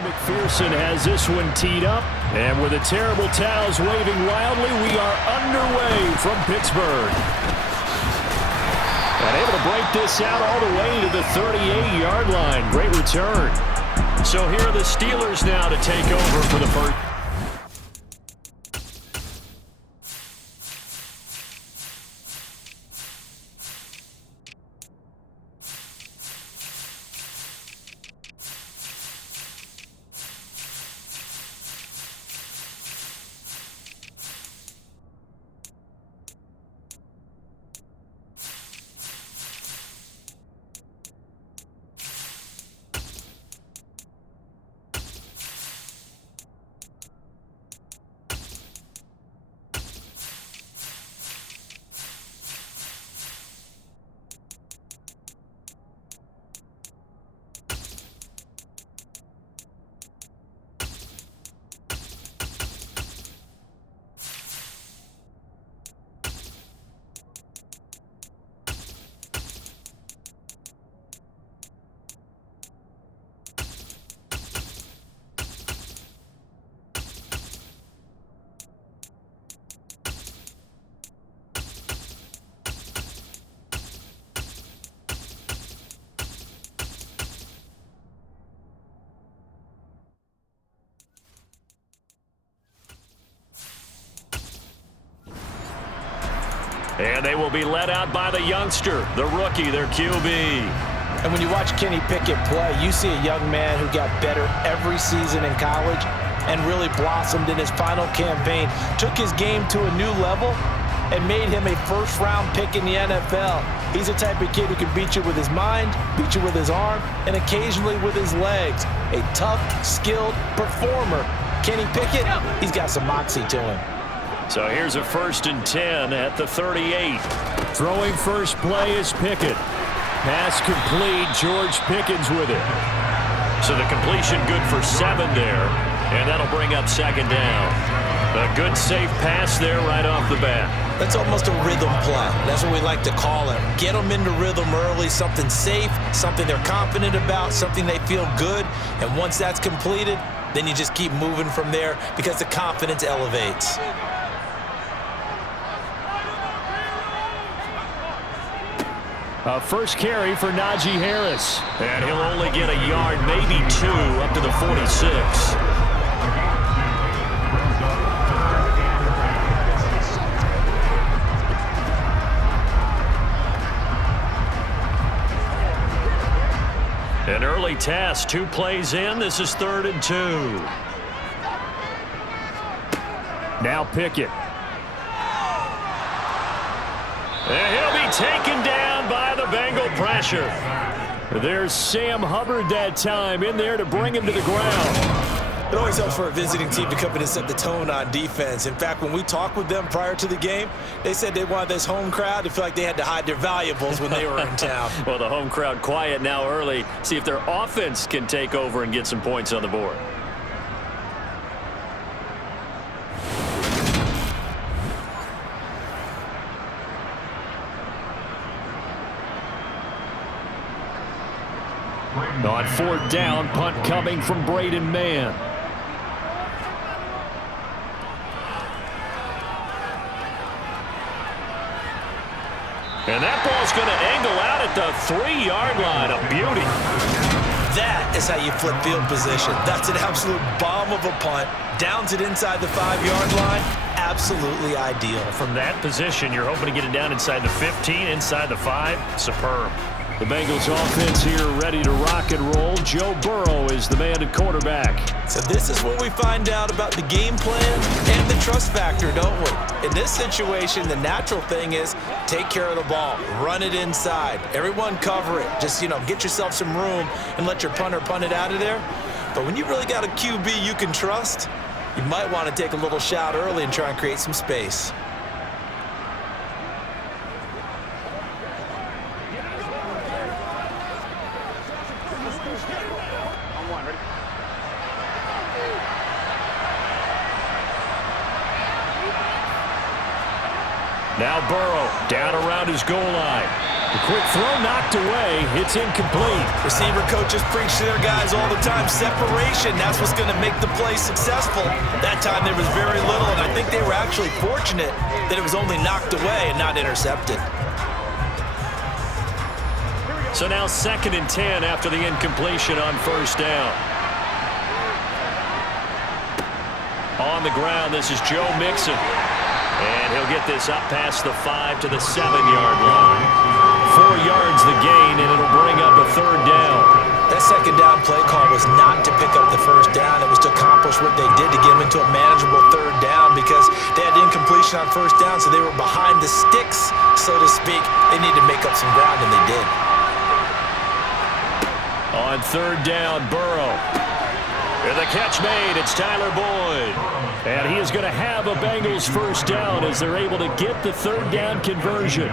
McPherson has this one teed up, and with the terrible towels waving wildly, we are underway from Pittsburgh. And able to break this out all the way to the 38-yard line. Great return. So here are the Steelers now to take over for the first. And they will be led out by the youngster, the rookie, their QB. And when you watch Kenny Pickett play, you see a young man who got better every season in college and really blossomed in his final campaign, took his game to a new level, and made him a first-round pick in the NFL. He's the type of kid who can beat you with his mind, beat you with his arm, and occasionally with his legs. A tough, skilled performer. Kenny Pickett, he's got some moxie to him. So here's a 1st and 10 at the 38. Throwing first play is Pickett. Pass complete. George Pickens with it. So the completion good for 7 there. And that'll bring up 2nd down. A good safe pass there right off the bat. That's almost a rhythm play. That's what we like to call it. Get them into rhythm early, something safe, something they're confident about, something they feel good. And once that's completed, then you just keep moving from there because the confidence elevates. A first carry for Najee Harris. And he'll only get a yard, maybe 2, up to the 46. An early test, 2 plays in. This is 3rd and 2. Now Pickett. And he'll be taken down by the Bengal pressure. There's Sam Hubbard that time in there to bring him to the ground. It always helps for a visiting team to come in and set the tone on defense. In fact, when we talked with them prior to the game, they said they wanted this home crowd to feel like they had to hide their valuables when they were in town. Well, the home crowd quiet now early. See if their offense can take over and get some points on the board. On 4th down, punt coming from Braden Mann. And that ball's going to angle out at the 3-yard line. A beauty. That is how you flip field position. That's an absolute bomb of a punt. Downs it inside the 5-yard line. Absolutely ideal. From that position, you're hoping to get it down inside the 15, inside the 5. Superb. The Bengals offense here ready to rock and roll. Joe Burrow is the man at quarterback. So this is what we find out about the game plan and the trust factor, don't we? In this situation, the natural thing is take care of the ball. Run it inside. Everyone cover it. Just, get yourself some room and let your punter punt it out of there. But when you really got a QB you can trust, you might want to take a little shot early and try and create some space. Now Burrow down around his goal line. The quick throw knocked away. It's incomplete. Receiver coaches preach to their guys all the time. Separation, that's what's going to make the play successful. That time there was very little, and I think they were actually fortunate that it was only knocked away and not intercepted. So now 2nd and 10 after the incompletion on first down. On the ground, this is Joe Mixon. And he'll get this up past the 5 to the 7-yard line. 4 yards the gain, and it'll bring up a 3rd down. That 2nd down play call was not to pick up the 1st down. It was to accomplish what they did to get them into a manageable 3rd down because they had incompletion on 1st down, so they were behind the sticks, so to speak. They needed to make up some ground, and they did. On 3rd down, Burrow. And the catch made, it's Tyler Boyd. And he is going to have a Bengals 1st down as they're able to get the 3rd down conversion.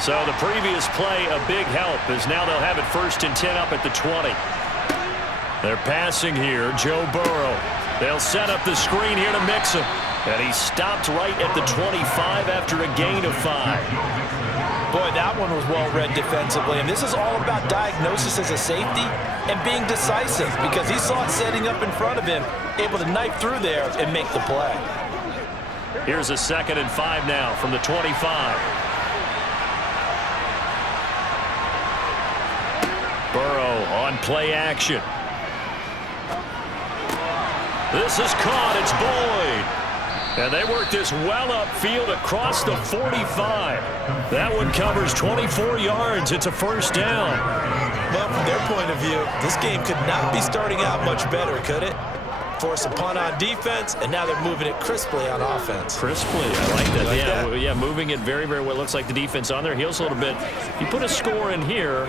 So the previous play, a big help, as now they'll have it 1st and 10 up at the 20. They're passing here, Joe Burrow. They'll set up the screen here to Mixon. And he stopped right at the 25 after a gain of 5. Boy, that one was well read defensively. And this is all about diagnosis as a safety and being decisive because he saw it setting up in front of him, able to knife through there and make the play. Here's a 2nd and 5 now from the 25. Burrow on play action. This is caught. It's Boyd. And they work this well upfield across the 45. That one covers 24 yards. It's a 1st down. Well, from their point of view, this game could not be starting out much better, could it? Force a punt on defense, and now they're moving it crisply on offense. Crisply, I like that. Like that? Yeah, moving it very, very well. Looks like the defense on their heels a little bit. You put a score in here,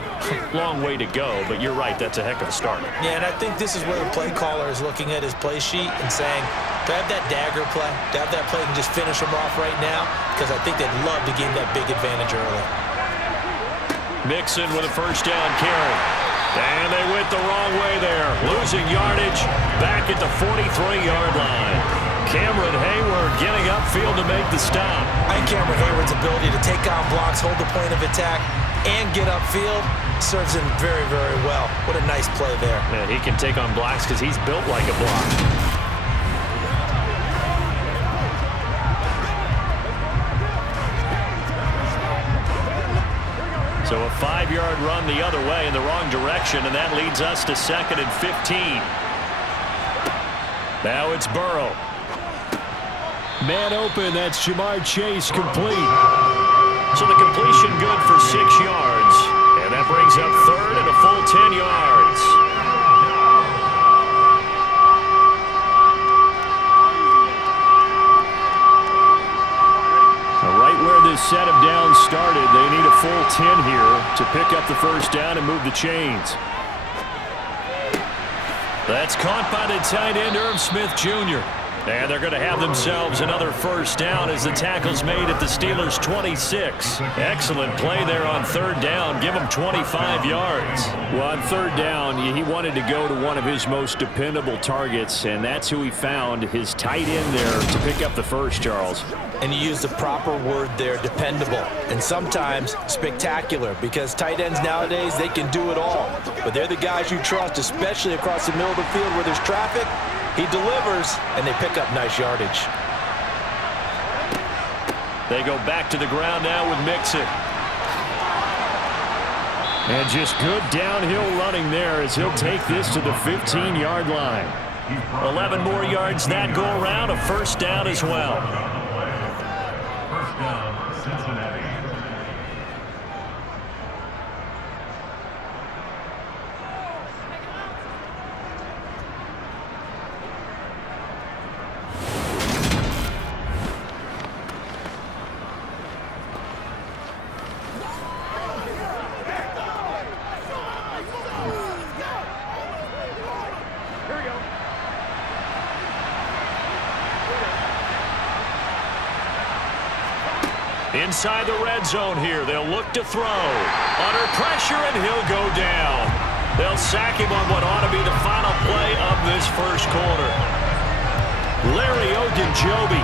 long way to go, but you're right, that's a heck of a start. Yeah, and I think this is where the play caller is looking at his play sheet and saying, do I have that dagger play? Do I have that play and just finish them off right now? Because I think they'd love to gain that big advantage early. Mixon with a 1st down carry. And they went the wrong way there. Losing yardage back at the 43-yard line. Cameron Hayward getting upfield to make the stop. I think Cameron Hayward's ability to take on blocks, hold the point of attack, and get upfield serves him very, very well. What a nice play there. Man, he can take on blocks because he's built like a block. So a 5-yard run the other way in the wrong direction, and that leads us to 2nd and 15. Now it's Burrow. Man open, that's Jamar Chase complete. So the completion good for 6 yards, and that brings up 3rd and a full 10 yards. This set of downs started. They need a full 10 here to pick up the 1st down and move the chains. That's caught by the tight end, Irv Smith Jr. And they're going to have themselves another 1st down as the tackle's made at the Steelers' 26. Excellent play there on 3rd down. Give them 25 yards. Well, on 3rd down, he wanted to go to one of his most dependable targets, and that's who he found, his tight end there to pick up the 1st, Charles. And you use the proper word there, dependable, and sometimes spectacular, because tight ends nowadays, they can do it all. But they're the guys you trust, especially across the middle of the field where there's traffic. He delivers, and they pick up nice yardage. They go back to the ground now with Mixon. And just good downhill running there as he'll take this to the 15-yard line. 11 more yards that go around, a 1st down as well. Here we go. Inside the red zone here, they'll look to throw. Under pressure, and he'll go down. They'll sack him on what ought to be the final play of this first quarter. Larry Ogunjobi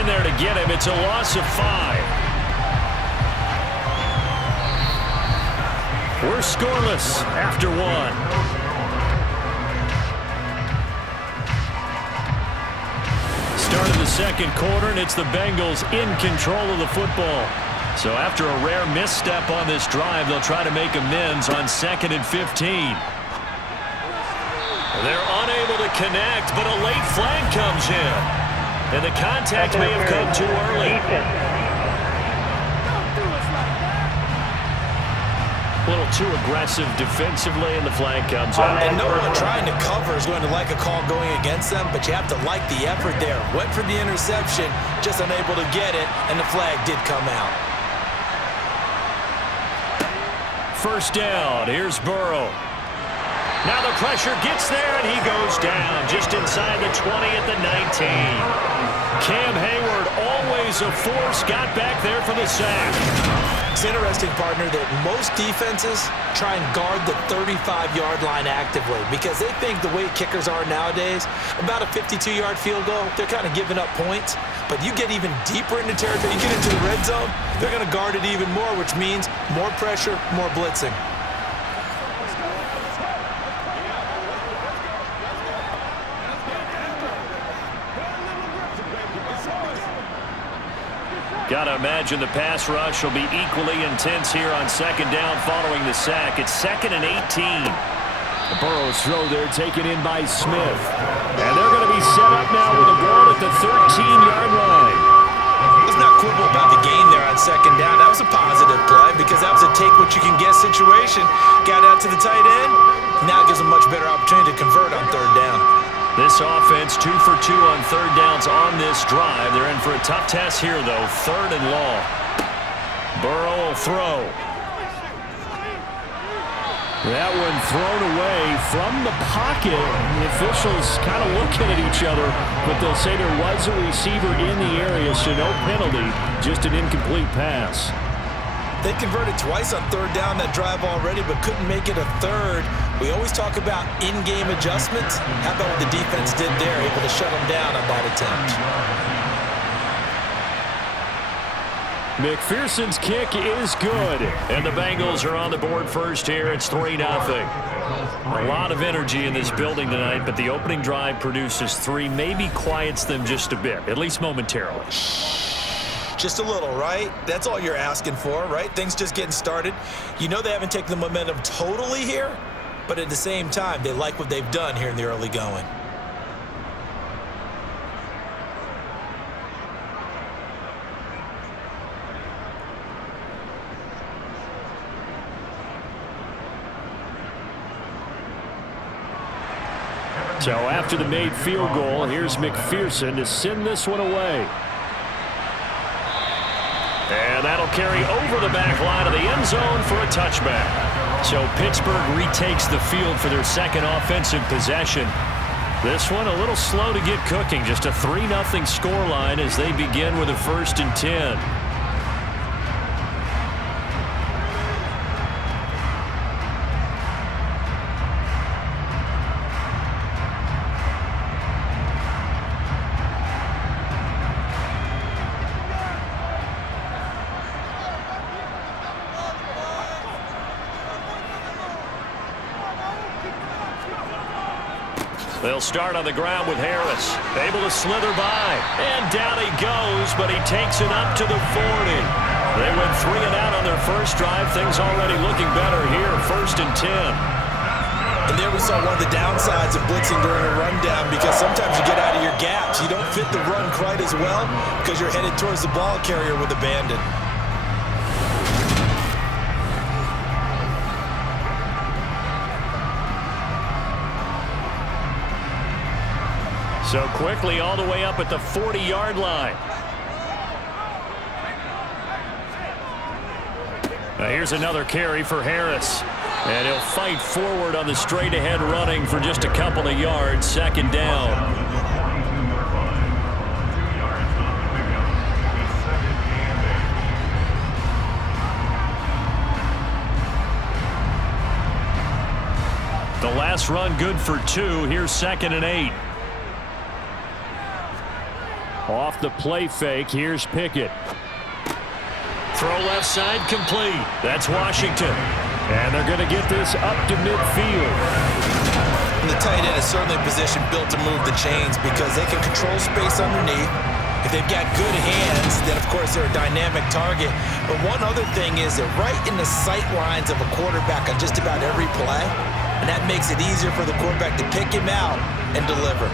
in there to get him. It's a loss of 5. We're scoreless after 1. Start of the second quarter, and it's the Bengals in control of the football. So after a rare misstep on this drive, they'll try to make amends on 2nd and 15. They're unable to connect, but a late flag comes in. And the contact may have come too early. A little too aggressive defensively, and the flag comes out. And no one trying to cover is going to like a call going against them, but you have to like the effort there. Went for the interception, just unable to get it, and the flag did come out. First down, here's Burrow. Now the pressure gets there, and he goes down just inside the 20 at the 19. Cam Hayward, always a force, got back there for the sack. It's interesting, partner, that most defenses try and guard the 35-yard line actively because they think the way kickers are nowadays, about a 52-yard field goal, they're kind of giving up points. But you get even deeper into territory, you get into the red zone, they're going to guard it even more, which means more pressure, more blitzing. Got to imagine the pass rush will be equally intense here on 2nd down following the sack. It's 2nd and 18. Burrow's throw there taken in by Smith. And they're going to be set up now with a ball at the 13-yard line. Let's not quibble about the gain there on 2nd down. That was a positive play because that was a take-what-you-can-get situation. Got out to the tight end. Now it gives them a much better opportunity to convert on 3rd down. This offense 2 for 2 on 3rd downs on this drive. They're in for a tough test here, though. 3rd and long. Burrow will throw. That one thrown away from the pocket. The officials kind of looking at each other, but they'll say there was a receiver in the area, so no penalty, just an incomplete pass. They converted twice on 3rd down that drive already, but couldn't make it a 3rd. We always talk about in-game adjustments. How about what the defense did there, able to shut them down on that attempt? McPherson's kick is good, and the Bengals are on the board first here. It's 3-0. A lot of energy in this building tonight, but the opening drive produces 3, maybe quiets them just a bit, at least momentarily. Just a little, right? That's all you're asking for, right? Things just getting started. You know they haven't taken the momentum totally here, but at the same time, they like what they've done here in the early going. So after the made field goal, here's McPherson to send this one away. And that'll carry over the back line of the end zone for a touchback. So Pittsburgh retakes the field for their second offensive possession. This one a little slow to get cooking. Just a 3-0 scoreline as they begin with a 1st and 10. They'll start on the ground with Harris. Able to slither by. And down he goes, but he takes it up to the 40. They went 3 and out on their first drive. Things already looking better here. 1st and 10. And there we saw one of the downsides of blitzing during a rundown because sometimes you get out of your gaps. You don't fit the run quite as well because you're headed towards the ball carrier with abandon. So quickly all the way up at the 40-yard line. Now here's another carry for Harris. And he'll fight forward on the straight-ahead running for just a couple of yards. 2nd down. pass run good for 2. Here's 2nd and 8. Off the play fake, here's Pickett. Throw left side complete. That's Washington. And they're going to get this up to midfield. The tight end is certainly a position built to move the chains because they can control space underneath. If they've got good hands, then, of course, they're a dynamic target. But one other thing is they're right in the sight lines of a quarterback on just about every play, and that makes it easier for the quarterback to pick him out and deliver.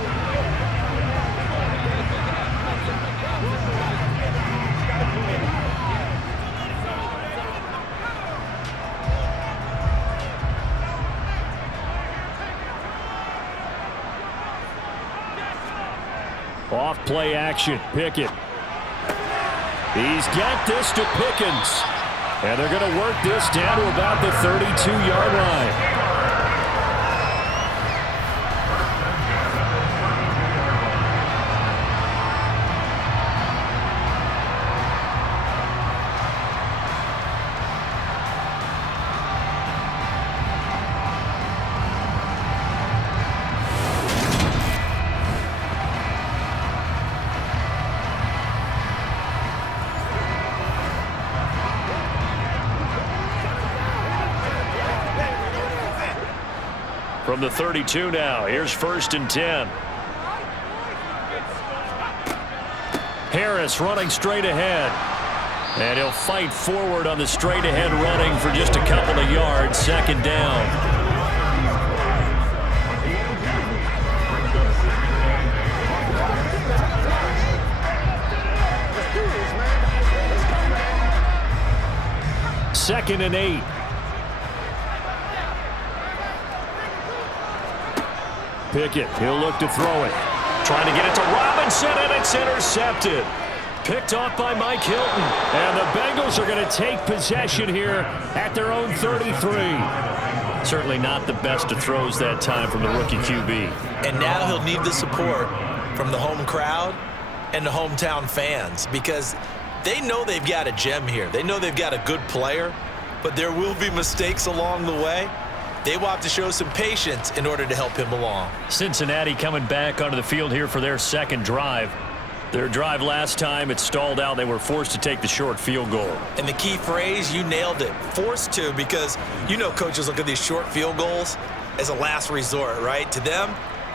Off play action, Pickett. He's got this to Pickens. And they're going to work this down to about the 32-yard line. From the 32 now, here's 1st and 10. Harris running straight ahead. And he'll fight forward on the straight ahead running for just a couple of yards. 2nd down. Second and 8. Pickett, he'll look to throw it. Trying to get it to Robinson, and it's intercepted. Picked off by Mike Hilton. And the Bengals are going to take possession here at their own 33. Certainly not the best of throws that time from the rookie QB. And now he'll need the support from the home crowd and the hometown fans because they know they've got a gem here. They know they've got a good player, but there will be mistakes along the way. They will have to show some patience in order to help him along. Cincinnati coming back onto the field here for their second drive. Their drive last time, it stalled out. They were forced to take the short field goal. And the key phrase, you nailed it. Forced to, because you know coaches look at these short field goals as a last resort, right? To them,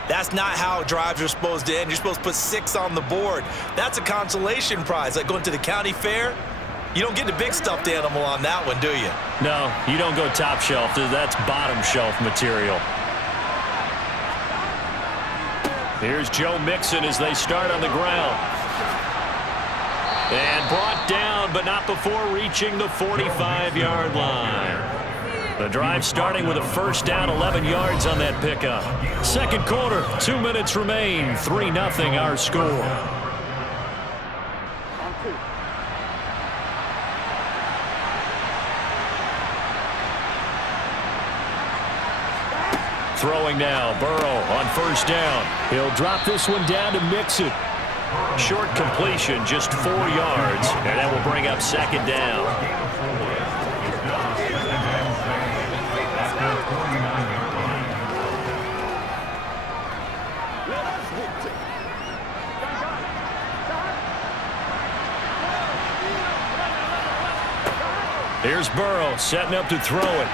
that's not how drives are supposed to end. You're supposed to put 6 on the board. That's a consolation prize. Like going to the county fair, you don't get the big stuffed animal on that one, do you? No, you don't go top shelf. That's bottom shelf material. Here's Joe Mixon as they start on the ground. And brought down, but not before reaching the 45-yard line. The drive starting with a 1st down, 11 yards on that pickup. Second quarter, 2 minutes remain. 3-0 our score. Throwing now, Burrow on 1st down. He'll drop this one down to Mixon. Short completion, just 4 yards, and that will bring up 2nd down. Here's Burrow setting up to throw it.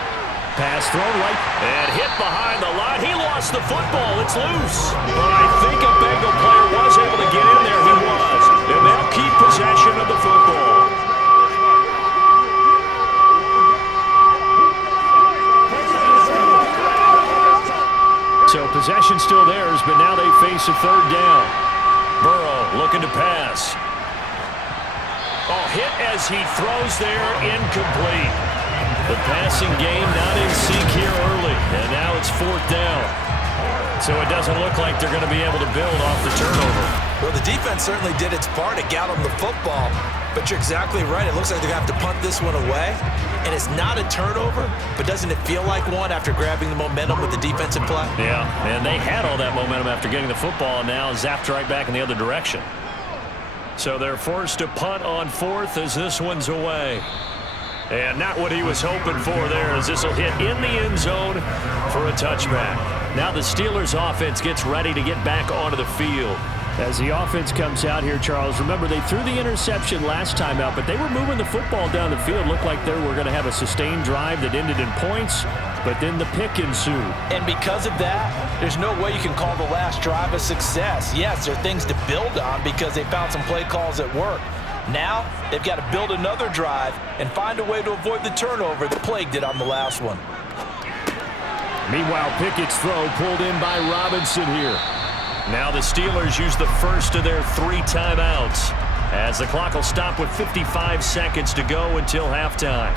Pass thrown right and hit behind the line. He lost the football. It's loose. But I think a Bengal player was able to get in there. He was. And they'll keep possession of the football. So possession still theirs, but now they face a 3rd down. Burrow looking to pass. Oh, hit as he throws there, incomplete. The passing game not in sync here early, and now it's 4th down. So it doesn't look like they're going to be able to build off the turnover. Well, the defense certainly did its part to get them the football, but you're exactly right. It looks like they're going to have to punt this one away, and it's not a turnover, but doesn't it feel like one after grabbing the momentum with the defensive play? Yeah, and they had all that momentum after getting the football, and now zapped right back in the other direction. So they're forced to punt on 4th as this one's away. And not what he was hoping for there, as this will hit in the end zone for a touchback. Now the Steelers offense gets ready to get back onto the field. As the offense comes out here, Charles, remember they threw the interception last time out, but they were moving the football down the field. Looked like they were going to have a sustained drive that ended in points, but then the pick ensued. And because of that, there's no way you can call the last drive a success. Yes, there are things to build on because they found some play calls that work. Now, they've got to build another drive and find a way to avoid the turnover that plagued it on the last one. Meanwhile, Pickett's throw pulled in by Robinson here. Now the Steelers use the first of their 3 timeouts as the clock will stop with 55 seconds to go until halftime.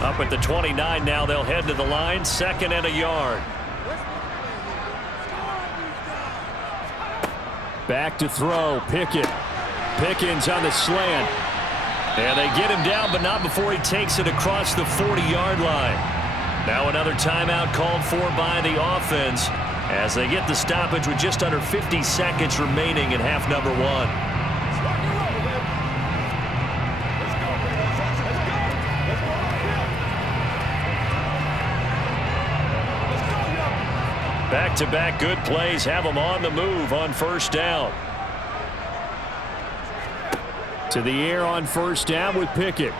Up at the 29 now, they'll head to the line, 2nd and a yard. Back to throw, Pickett. Pickens on the slant. And they get him down, but not before he takes it across the 40-yard line. Now another timeout called for by the offense as they get the stoppage with just under 50 seconds remaining in half number 1. Back-to-back good plays have them on the move on first down. To the air on first down with Pickett.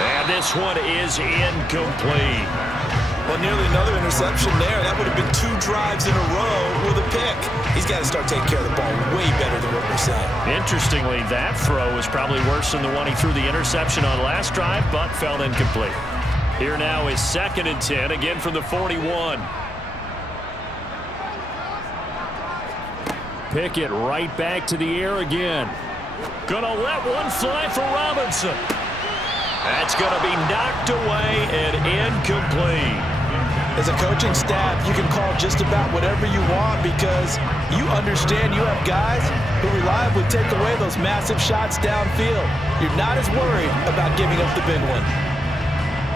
And this one is incomplete. Well, nearly another interception there. That would have been 2 drives in a row with a pick. He's got to start taking care of the ball way better than what we're saying. Interestingly, that throw was probably worse than the one he threw the interception on last drive, but fell incomplete. Here now is 2nd and 10, again from the 41. Pickett right back to the air again. Gonna let one fly for Robinson. That's gonna be knocked away and incomplete. As a coaching staff, you can call just about whatever you want because you understand you have guys who reliably take away those massive shots downfield. You're not as worried about giving up the big one.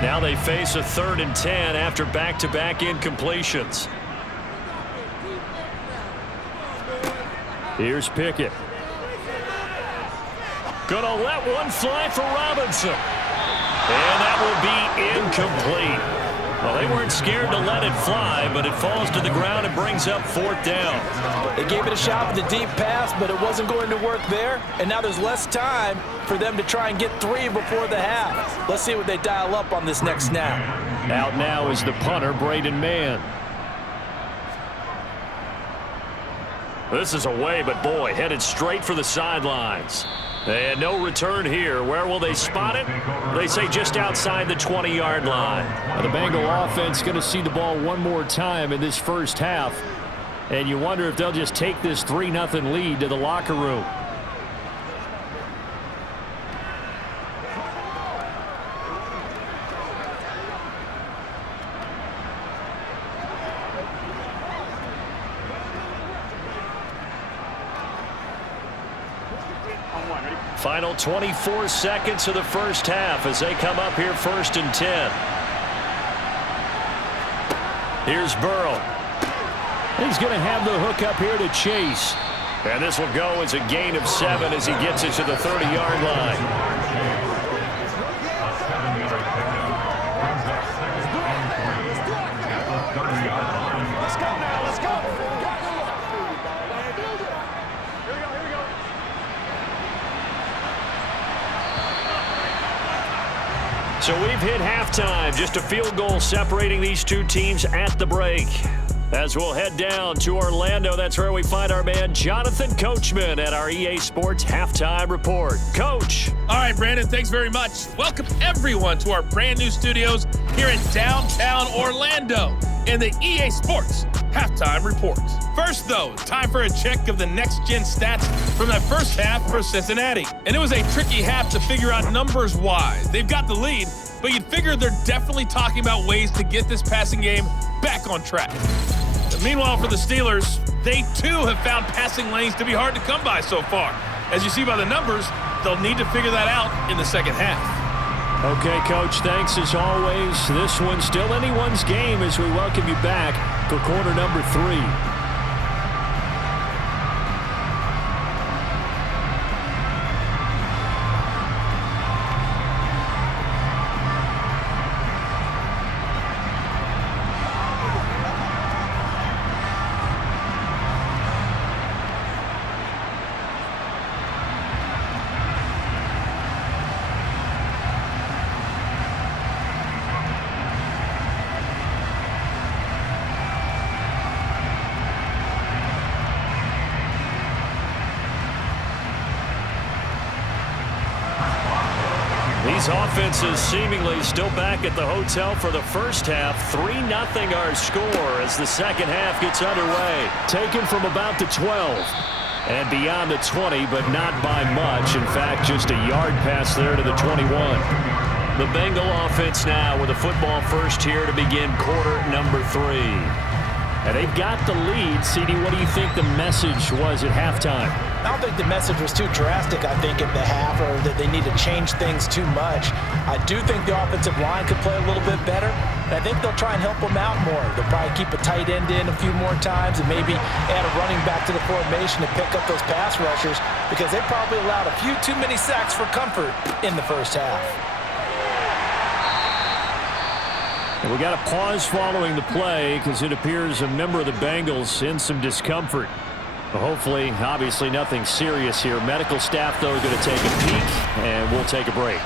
Now they face a 3rd and 10 after back-to-back incompletions. Here's Pickett. Gonna let one fly for Robinson. And that will be incomplete. Well, they weren't scared to let it fly, but it falls to the ground and brings up 4th down. They gave it a shot with a deep pass, but it wasn't going to work there. And now there's less time for them to try and get 3 before the half. Let's see what they dial up on this next snap. Out now is the punter, Braden Mann. This is away, but boy, headed straight for the sidelines. And no return here. Where will they spot it? They say just outside the 20-yard line. Now the Bengal offense going to see the ball one more time in this first half. And you wonder if they'll just take this 3-0 lead to the locker room. Final 24 seconds of the first half as they come up here 1st and 10. Here's Burrow. He's going to have the hook up here to Chase. And this will go as a gain of 7 as he gets it to the 30-yard line. So we've hit halftime. Just a field goal separating these two teams at the break. As we'll head down to Orlando, that's where we find our man Jonathan Coachman at our EA Sports Halftime Report. Coach. All right, Brandon, thanks very much. Welcome, everyone, to our brand new studios here in downtown Orlando in the EA Sports Halftime Report. First, though, time for a check of the next-gen stats from that first half for Cincinnati. And it was a tricky half to figure out numbers-wise. They've got the lead, but you'd figure they're definitely talking about ways to get this passing game back on track. Meanwhile, for the Steelers, they too have found passing lanes to be hard to come by so far. As you see by the numbers, they'll need to figure that out in the second half. Okay, Coach, thanks as always. This one's still anyone's game as we welcome you back for quarter number 3. These offenses seemingly still back at the hotel for the first half. 3-0 our score as the second half gets underway. Taken from about the 12 and beyond the 20, but not by much. In fact, just a yard pass there to the 21. The Bengal offense now with a football first here to begin quarter number 3. And they've got the lead. CD, what do you think the message was at halftime? I don't think the message was too drastic, I think, at the half, or that they need to change things too much. I do think the offensive line could play a little bit better, and I think they'll try and help them out more. They'll probably keep a tight end in a few more times and maybe add a running back to the formation to pick up those pass rushers because they probably allowed a few too many sacks for comfort in the first half. And we got a pause following the play because it appears a member of the Bengals in some discomfort. Hopefully, obviously nothing serious here. Medical staff, though, are going to take a peek, and we'll take a break.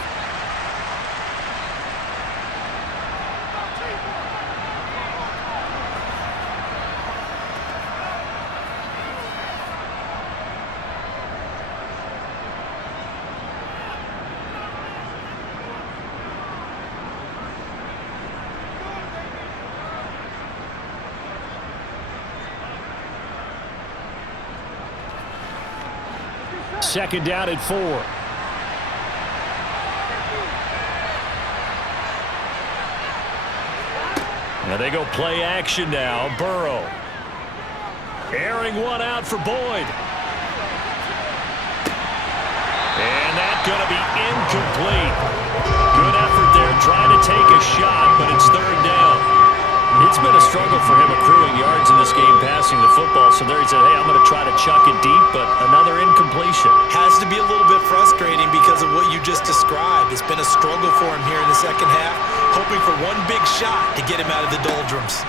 Second down at 4. Now they go play action now. Burrow. Airing one out for Boyd. And that's going to be incomplete. Good effort there trying to take a shot, but it's third down. It's been a struggle for him accruing yards in this game passing the football. So there he said, hey, I'm going to try to chuck it deep, but another incompletion. Has to be a little bit frustrating because of what you just described. It's been a struggle for him here in the second half, hoping for one big shot to get him out of the doldrums.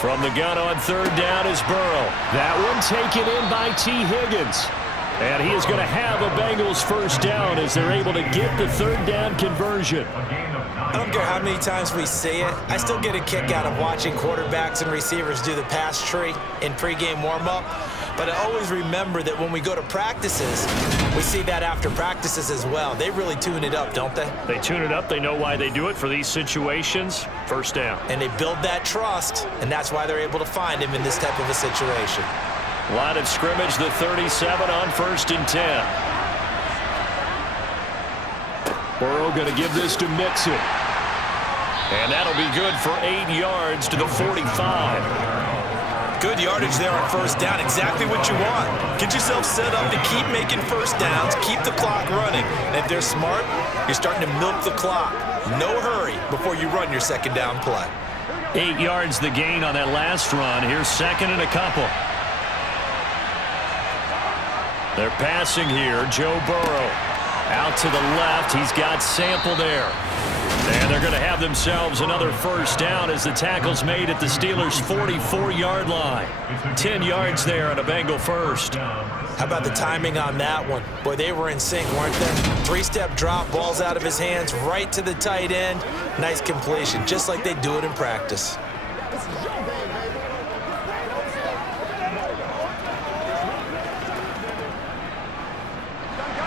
From the gun on third down is Burrow. That one taken in by T. Higgins. And he is going to have a Bengals first down as they're able to get the third down conversion. I don't care how many times we say it, I still get a kick out of watching quarterbacks and receivers do the pass tree in pregame warm-up. But I always remember that when we go to practices, we see that after practices as well. They really tune it up, don't they? They tune it up. They know why they do it for these situations. First down. And they build that trust, and that's why they're able to find him in this type of a situation. Line of scrimmage, the 37 on 1st and 10. Burrow going to give this to Mixon. And that'll be good for 8 yards to the 45. Good yardage there on first down. Exactly what you want. Get yourself set up to keep making first downs, keep the clock running. And if they're smart, you're starting to milk the clock. No hurry before you run your second down play. 8 yards the gain on that last run. Here's second and a couple. They're passing here. Joe Burrow out to the left. He's got Sample there. And they're going to have themselves another first down as the tackle's made at the Steelers' 44-yard line. 10 yards there on a Bengal first. How about the timing on that one? Boy, they were in sync, weren't they? 3-step drop, ball's out of his hands, right to the tight end. Nice completion, just like they do it in practice.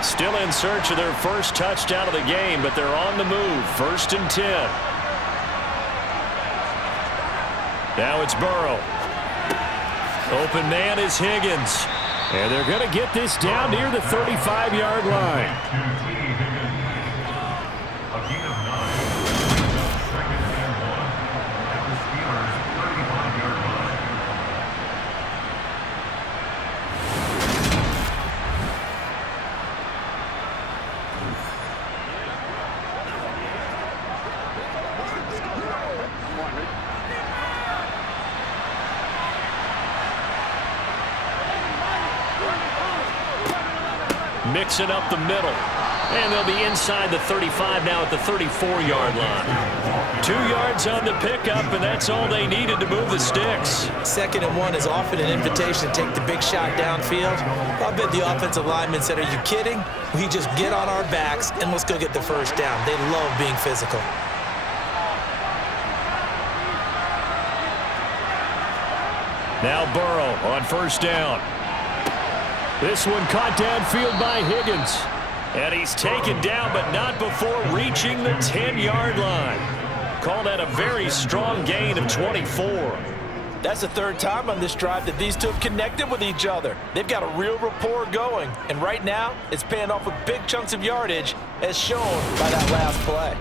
Still in search of their first touchdown of the game, but they're on the move. 1st and 10. Now it's Burrow. Open man is Higgins. And they're going to get this down near the 35-yard line. Mixing up the middle. And they'll be inside the 35 now at the 34-yard line. 2 yards on the pickup, and that's all they needed to move the sticks. 2nd and 1 is often an invitation to take the big shot downfield. I bet the offensive lineman said, are you kidding? We just get on our backs and let's go get the first down. They love being physical. Now Burrow on 1st down. This one caught downfield by Higgins. And he's taken down, but not before reaching the 10-yard line. Call that a very strong gain of 24. That's the 3rd time on this drive that these two have connected with each other. They've got a real rapport going. And right now, it's paying off with big chunks of yardage, as shown by that last play.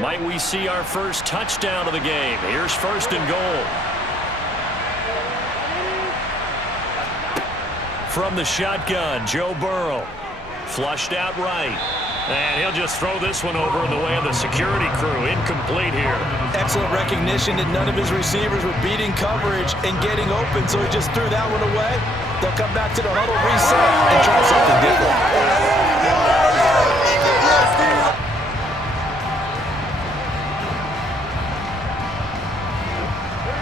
Might we see our first touchdown of the game? Here's 1st and goal. From the shotgun, Joe Burrow. Flushed out right. And he'll just throw this one over in the way of the security crew. Incomplete here. Excellent recognition that none of his receivers were beating coverage and getting open, so he just threw that one away. They'll come back to the huddle, reset, and try something different.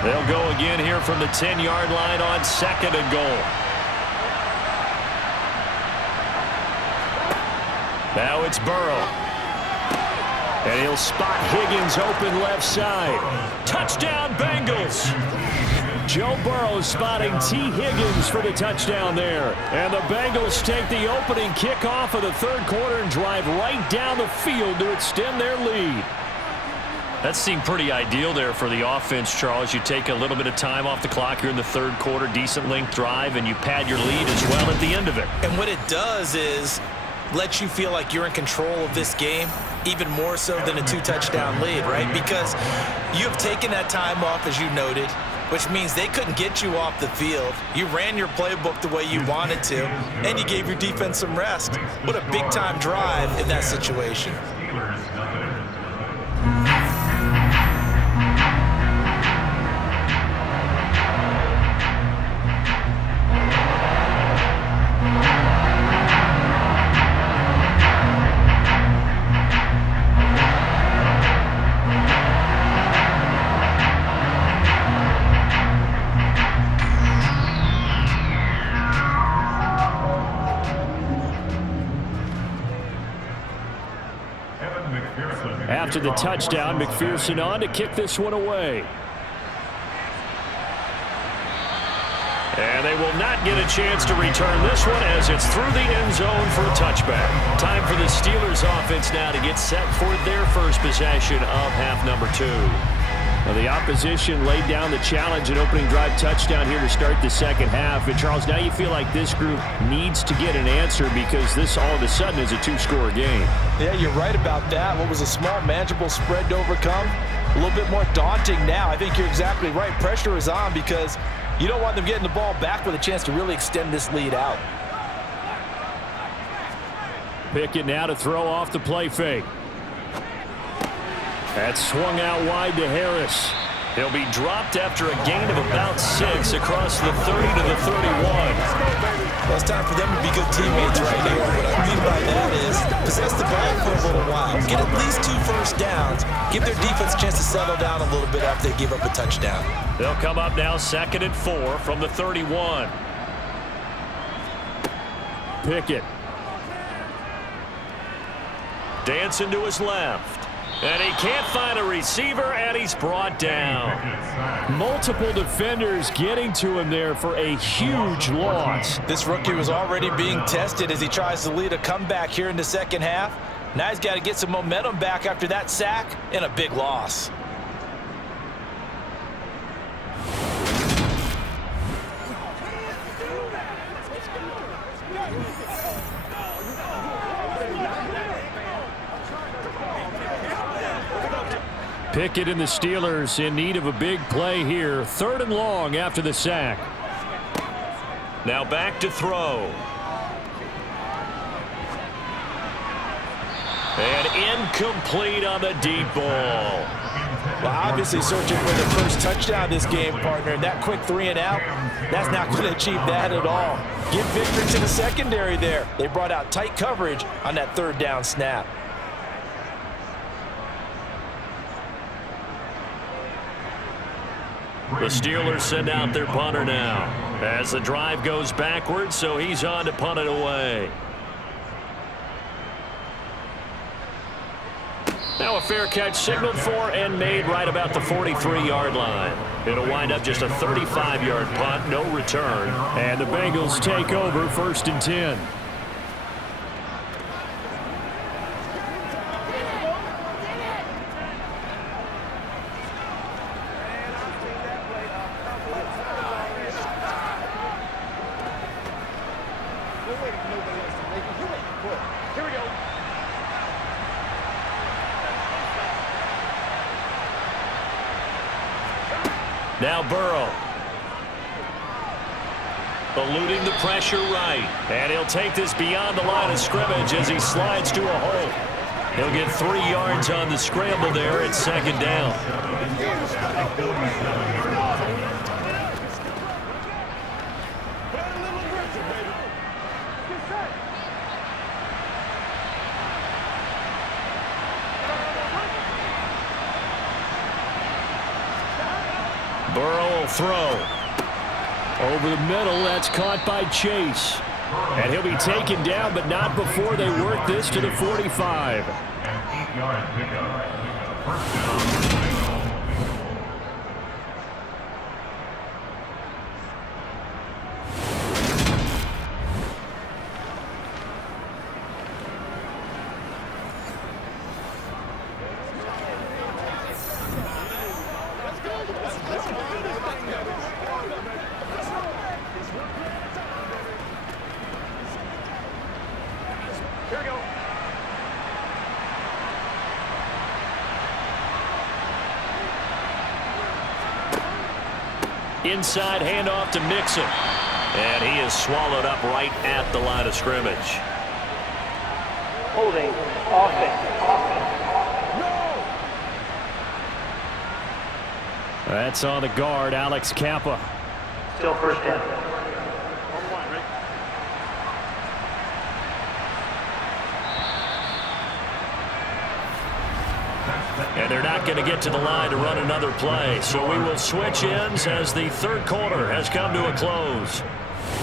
They'll go again here from the 10-yard line on 2nd and goal. Now it's Burrow. And he'll spot Higgins open left side. Touchdown, Bengals! Joe Burrow spotting T. Higgins for the touchdown there. And the Bengals take the opening kickoff of the 3rd quarter and drive right down the field to extend their lead. That seemed pretty ideal there for the offense, Charles. You take a little bit of time off the clock here in the 3rd quarter, decent length drive, and you pad your lead as well at the end of it. And what it does is let you feel like you're in control of this game, even more so than a 2-touchdown lead, right? Because you have taken that time off, as you noted, which means they couldn't get you off the field. You ran your playbook the way you wanted to, and you gave your defense some rest. What a big-time drive in that situation. After the touchdown, McPherson on to kick this one away. And they will not get a chance to return this one as it's through the end zone for a touchback. Time for the Steelers offense now to get set for their first possession of half number 2. Well, the opposition laid down the challenge and opening drive touchdown here to start the 2nd half. And, Charles, now you feel like this group needs to get an answer because this all of a sudden is a 2-score game. Yeah, you're right about that. What was a small, manageable spread to overcome, a little bit more daunting now. I think you're exactly right. Pressure is on because you don't want them getting the ball back with a chance to really extend this lead out. Pickett now to throw off the play fake. That's swung out wide to Harris. He'll be dropped after a gain of about 6 across the 30 to the 31. Well, it's time for them to be good teammates right here. What I mean by that is possess the ball for a little while. Get at least 2 first downs. Give their defense a chance to settle down a little bit after they give up a touchdown. They'll come up now 2nd and 4 from the 31. Pickett. Dancing to his left. And he can't find a receiver, and he's brought down. Multiple defenders getting to him there for a huge loss. This rookie was already being tested as he tries to lead a comeback here in the 2nd half. Now he's got to get some momentum back after that sack and a big loss. Pickett and the Steelers in need of a big play here. 3rd and long after the sack. Now back to throw. And incomplete on the deep ball. Well, obviously searching for the first touchdown this game, partner. And that quick 3 and out, that's not going to achieve that at all. Give victory to the secondary there. They brought out tight coverage on that third down snap. The Steelers send out their punter now as the drive goes backwards, so he's on to punt it away. Now a fair catch signaled for and made right about the 43-yard line. It'll wind up just a 35-yard punt, no return. And the Bengals take over 1st and 10. Now Burrow. Eluding the pressure right. And he'll take this beyond the line of scrimmage as he slides to a hole. He'll get 3 yards on the scramble there at 2nd down. Burrow will throw. Over the middle, that's caught by Chase. And he'll be taken down, but not before they work this to the 45. An 8-yard pickup. First down. Inside handoff to Mixon. And he is swallowed up right at the line of scrimmage. Holding offense. That's on the guard, Alex Kappa. Still first down. And they're not going to get to the line to run another play. So we will switch ends as the 3rd quarter has come to a close.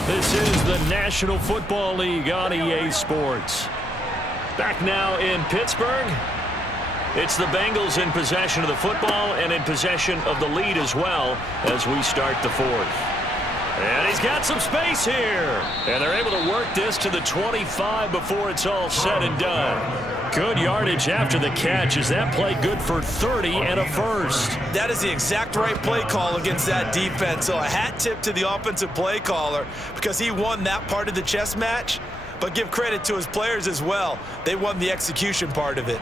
This is the National Football League on EA Sports. Back now in Pittsburgh. It's the Bengals in possession of the football and in possession of the lead as well as we start the 4th. And he's got some space here. And they're able to work this to the 25 before it's all said and done. Good yardage after the catch. Is that play good for 30 and a first? That is the exact right play call against that defense. So a hat tip to the offensive play caller because he won that part of the chess match. But give credit to his players as well. They won the execution part of it.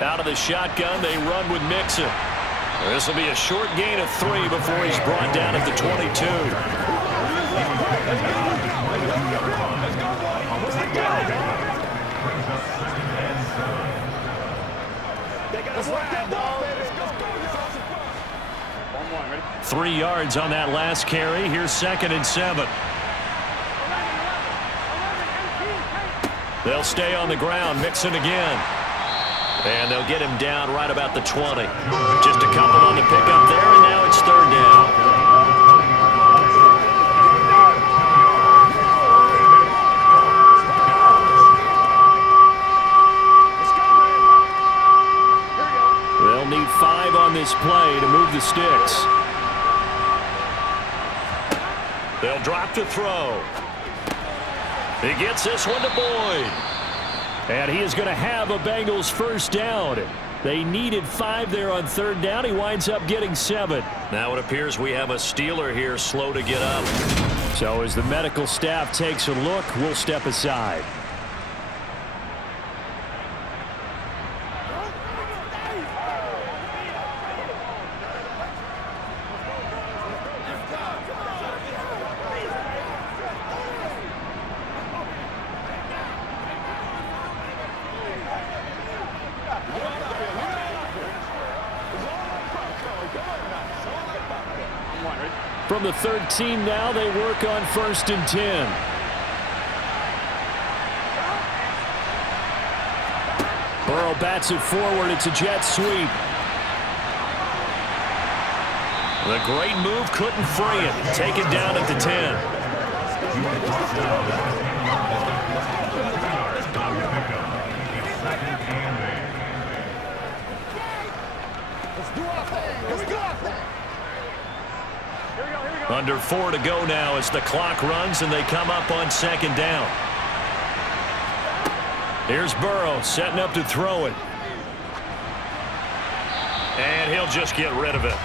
Out of the shotgun, they run with Mixon. This will be a short gain of 3 before he's brought down at the 22. Three yards on that last carry. Here's 2nd and 7. They'll stay on the ground. Mixon again. And they'll get him down right about the 20. Just a couple on the pickup there, and now it's 3rd down. They'll need 5 on this play to move the sticks. They'll drop to throw. He gets this one to Boyd. And he is going to have a Bengals first down. They needed 5 there on 3rd down. He winds up getting 7. Now it appears we have a Steeler here slow to get up. So as the medical staff takes a look, we'll step aside. From the 13 now, they work on 1st and 10. Burrow bats it forward. It's a jet sweep. The great move couldn't free it. Taken down at the 10. Under 4 to go now as the clock runs and they come up on 2nd down. Here's Burrow setting up to throw it. And he'll just get rid of it.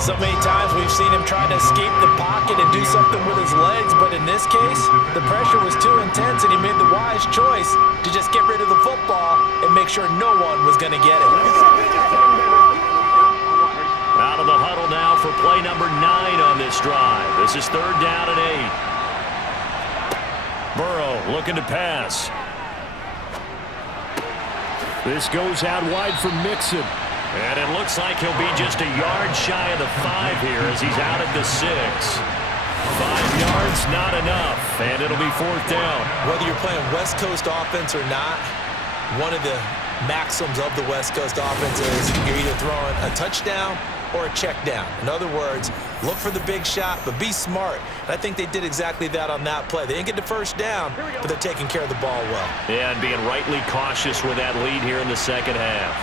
So many times we've seen him trying to escape the pocket and do something with his legs, but in this case, the pressure was too intense and he made the wise choice to just get rid of the football and make sure no one was going to get it. Out of the huddle now for play number 9 on this drive. This is 3rd down and 8. Burrow looking to pass. This goes out wide for Mixon. And it looks like he'll be just a yard shy of the 5 here as he's out at the 6. 5 yards, not enough, and it'll be 4th down. Whether you're playing West Coast offense or not, one of the maxims of the West Coast offense is you're either throwing a touchdown or a check down. In other words, look for the big shot, but be smart. And I think they did exactly that on that play. They didn't get the 1st down, but they're taking care of the ball well. Yeah, and being rightly cautious with that lead here in the 2nd half.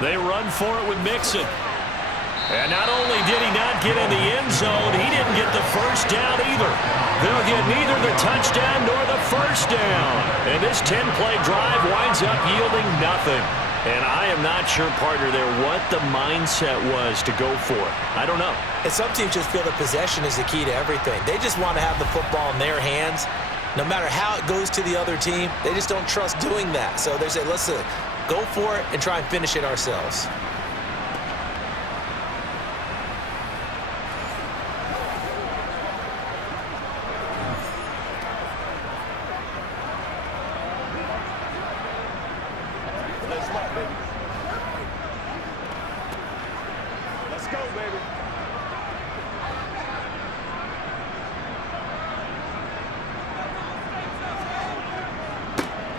They run for it with Mixon. And not only did he not get in the end zone, he didn't get the 1st down either. They'll get neither the touchdown nor the 1st down. And this 10-play drive winds up yielding nothing. And I am not sure, partner, there what the mindset was to go for it. I don't know. And some teams just feel that possession is the key to everything. They just want to have the football in their hands. No matter how it goes to the other team, they just don't trust doing that. So they say, listen, go for it and try and finish it ourselves.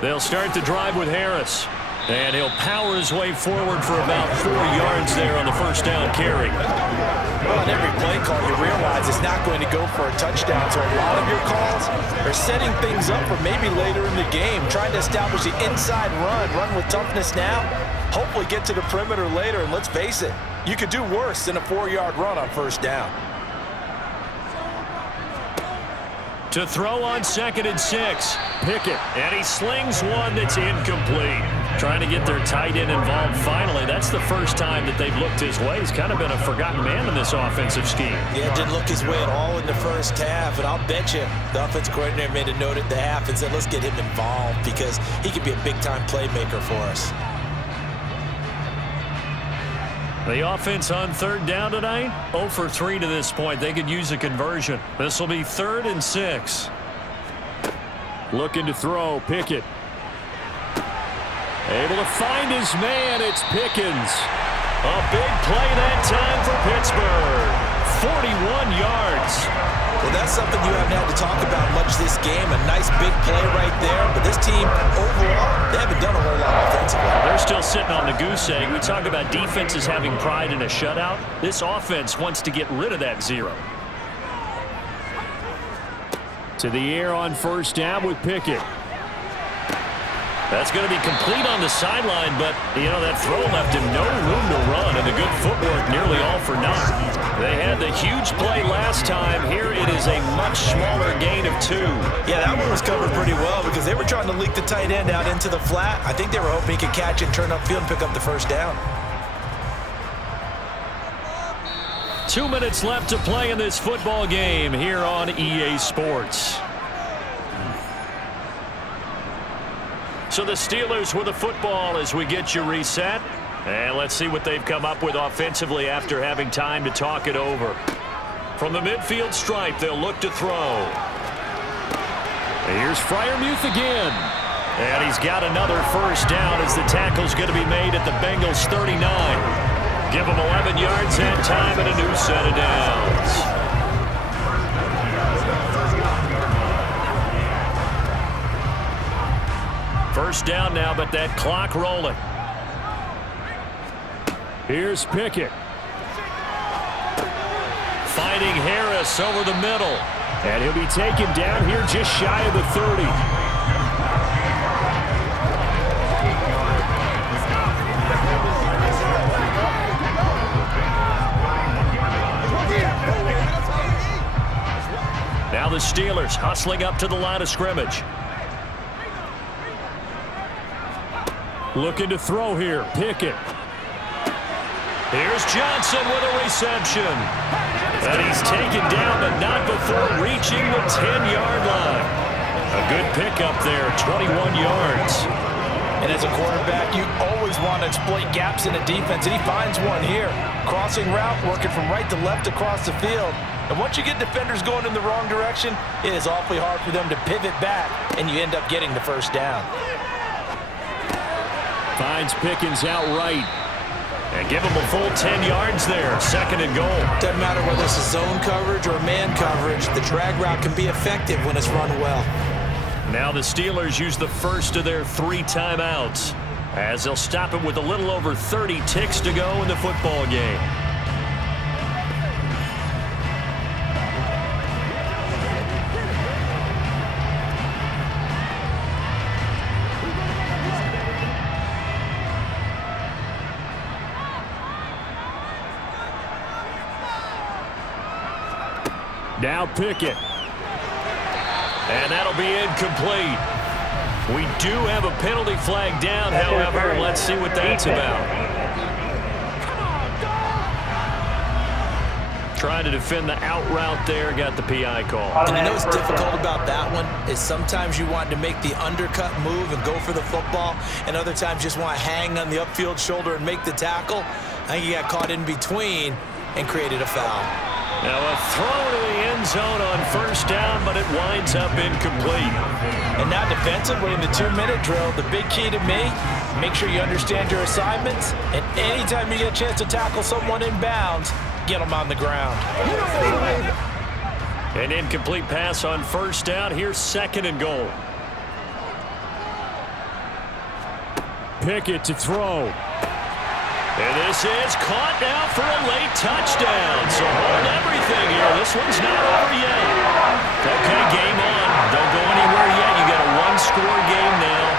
They'll start the drive with Harris. And he'll power his way forward for about 4 yards there on the 1st down carry. Well, on every play call, you realize it's not going to go for a touchdown. So a lot of your calls are setting things up for maybe later in the game, trying to establish the inside run with toughness now, hopefully get to the perimeter later. And let's face it, you could do worse than a 4-yard run on 1st down. To throw on 2nd and 6, Pickett, and he slings one that's incomplete. Trying to get their tight end involved finally. That's the 1st time that they've looked his way. He's kind of been a forgotten man in this offensive scheme. Yeah, didn't look his way at all in the 1st half, and I'll bet you the offensive coordinator made a note at the half and said, let's get him involved because he could be a big-time playmaker for us. The offense on 3rd down tonight, 0 for 3 to this point. They could use a conversion. This will be 3rd and 6. Looking to throw, Pickett. Able to find his man, it's Pickens. A big play that time for Pittsburgh. 41 yards. Well, that's something you haven't had to talk about much this game. A nice big play right there. But this team, overall, they haven't done a whole lot offensively. They're still sitting on the goose egg. We talk about defenses having pride in a shutout. This offense wants to get rid of that 0. To the air on 1st down with Pickett. That's going to be complete on the sideline, but, you know, that throw left him no room to run, and the good footwork nearly all for naught. They had the huge play last time. Here it is a much smaller gain of 2. Yeah, that one was covered pretty well because they were trying to leak the tight end out into the flat. I think they were hoping he could catch it, turn upfield, and pick up the 1st down. 2 minutes left to play in this football game here on EA Sports. So the Steelers with the football as we get you reset. And let's see what they've come up with offensively after having time to talk it over. From the midfield stripe, they'll look to throw. Here's Freiermuth again. And he's got another 1st down as the tackle's going to be made at the Bengals 39. Give them 11 yards that time and a new set of downs. First down now, but that clock rolling. Here's Pickett. Finding Harris over the middle. And he'll be taken down here just shy of the 30. Now the Steelers hustling up to the line of scrimmage. Looking to throw here. Pickett. Here's Johnson with a reception. And he's taken down, but not before reaching the 10-yard line. A good pickup there, 21 yards. And as a quarterback, you always want to exploit gaps in the defense, and he finds one here. Crossing route, working from right to left across the field. And once you get defenders going in the wrong direction, it is awfully hard for them to pivot back, and you end up getting the first down. Finds Pickens outright. And give him a full 10 yards there. Second and goal. Doesn't matter whether it's a zone coverage or man coverage. The drag route can be effective when it's run well. Now the Steelers use the first of their 3 timeouts as they'll stop it with a little over 30 ticks to go in the football game. Now Pickett. And that'll be incomplete. We do have a penalty flag down, however. Let's see what that's about. Trying to defend the out route there. Got the PI call. And you know what's difficult about that one is sometimes you want to make the undercut move and go for the football, and other times just want to hang on the upfield shoulder and make the tackle. I think he got caught in between and created a foul. Now a throw to the end zone on first down, but it winds up incomplete. And now defensively in the 2-minute drill, the big key to me, make sure you understand your assignments, and anytime you get a chance to tackle someone in bounds, get them on the ground. An incomplete pass on first down. Here's second and goal. Pickett to throw. And this is caught now for a late touchdown. So hold everything here. This one's not over yet. Okay, game on. Don't go anywhere yet. You got a one-score game now.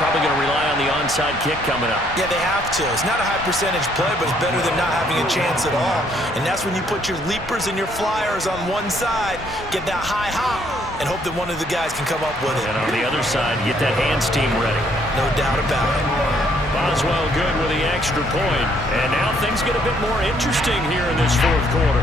Probably going to rely on the onside kick coming up. Yeah, they have to. It's not a high percentage play, but it's better than not having a chance at all. And that's when you put your leapers and your flyers on one side, get that high hop, and hope that one of the guys can come up with it. And on the other side, get that hands team ready. No doubt about it. Boswell good with the extra point. And now things get a bit more interesting here in this fourth quarter.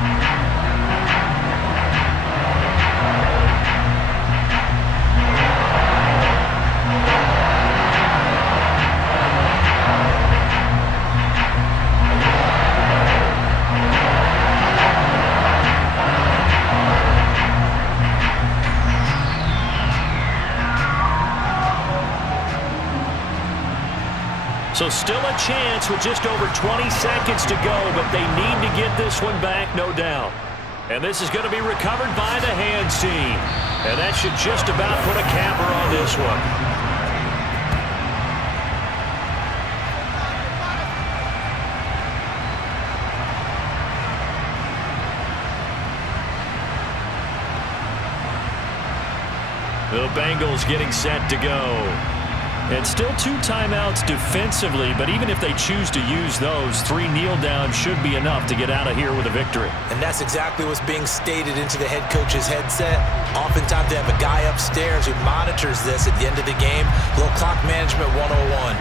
So still a chance with just over 20 seconds to go, but they need to get this one back, no doubt. And this is going to be recovered by the hands team. And that should just about put a capper on this one. The Bengals getting set to go. And still 2 timeouts defensively, but even if they choose to use those, 3 kneel downs should be enough to get out of here with a victory. And that's exactly what's being stated into the head coach's headset. Oftentimes they have a guy upstairs who monitors this at the end of the game. A little clock management 101.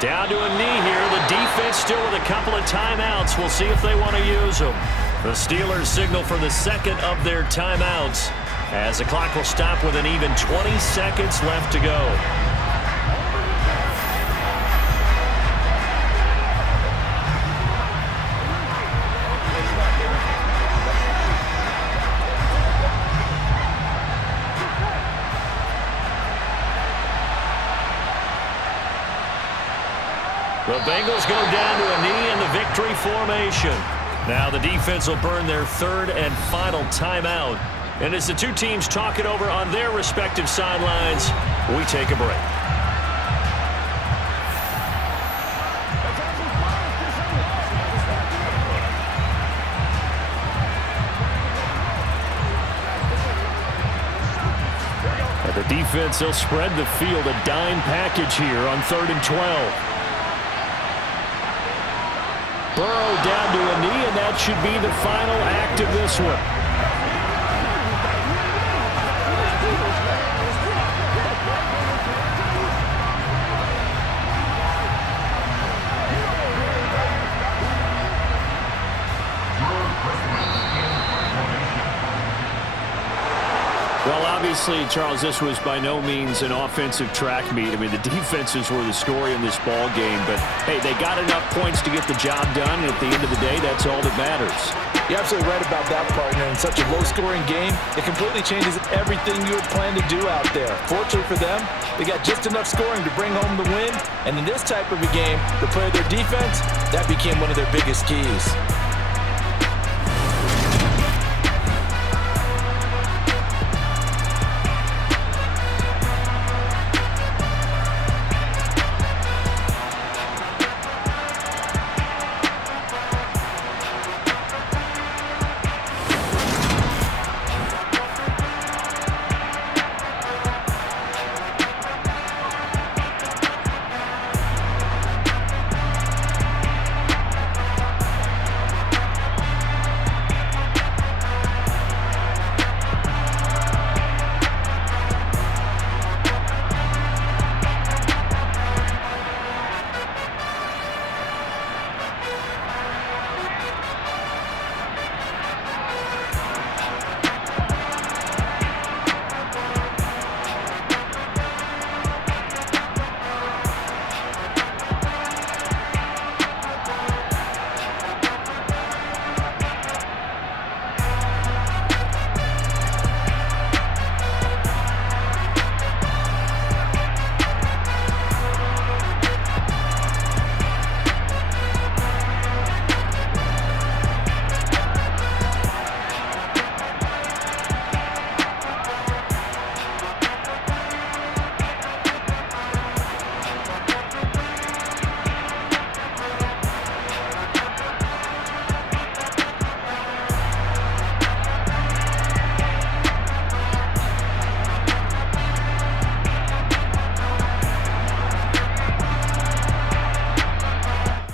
Down to a knee here. The defense still with a couple of timeouts. We'll see if they want to use them. The Steelers signal for the second of their timeouts as the clock will stop with an even 20 seconds left to go. The Bengals go down to a knee in the victory formation. Now the defense will burn their third and final timeout. And as the two teams talk it over on their respective sidelines, we take a break. The defense, they'll spread the field, a dime package here on 3rd and 12. Burrow down to a knee, and that should be the final act of this one. Well, obviously, Charles, this was by no means an offensive track meet. I mean, the defenses were the story in this ball game. But, hey, they got enough points to get the job done. And at the end of the day, that's all that matters. You're absolutely right about that, partner. In such a low-scoring game, it completely changes everything you had planned to do out there. Fortunately for them, they got just enough scoring to bring home the win. And in this type of a game, to play their defense, that became one of their biggest keys.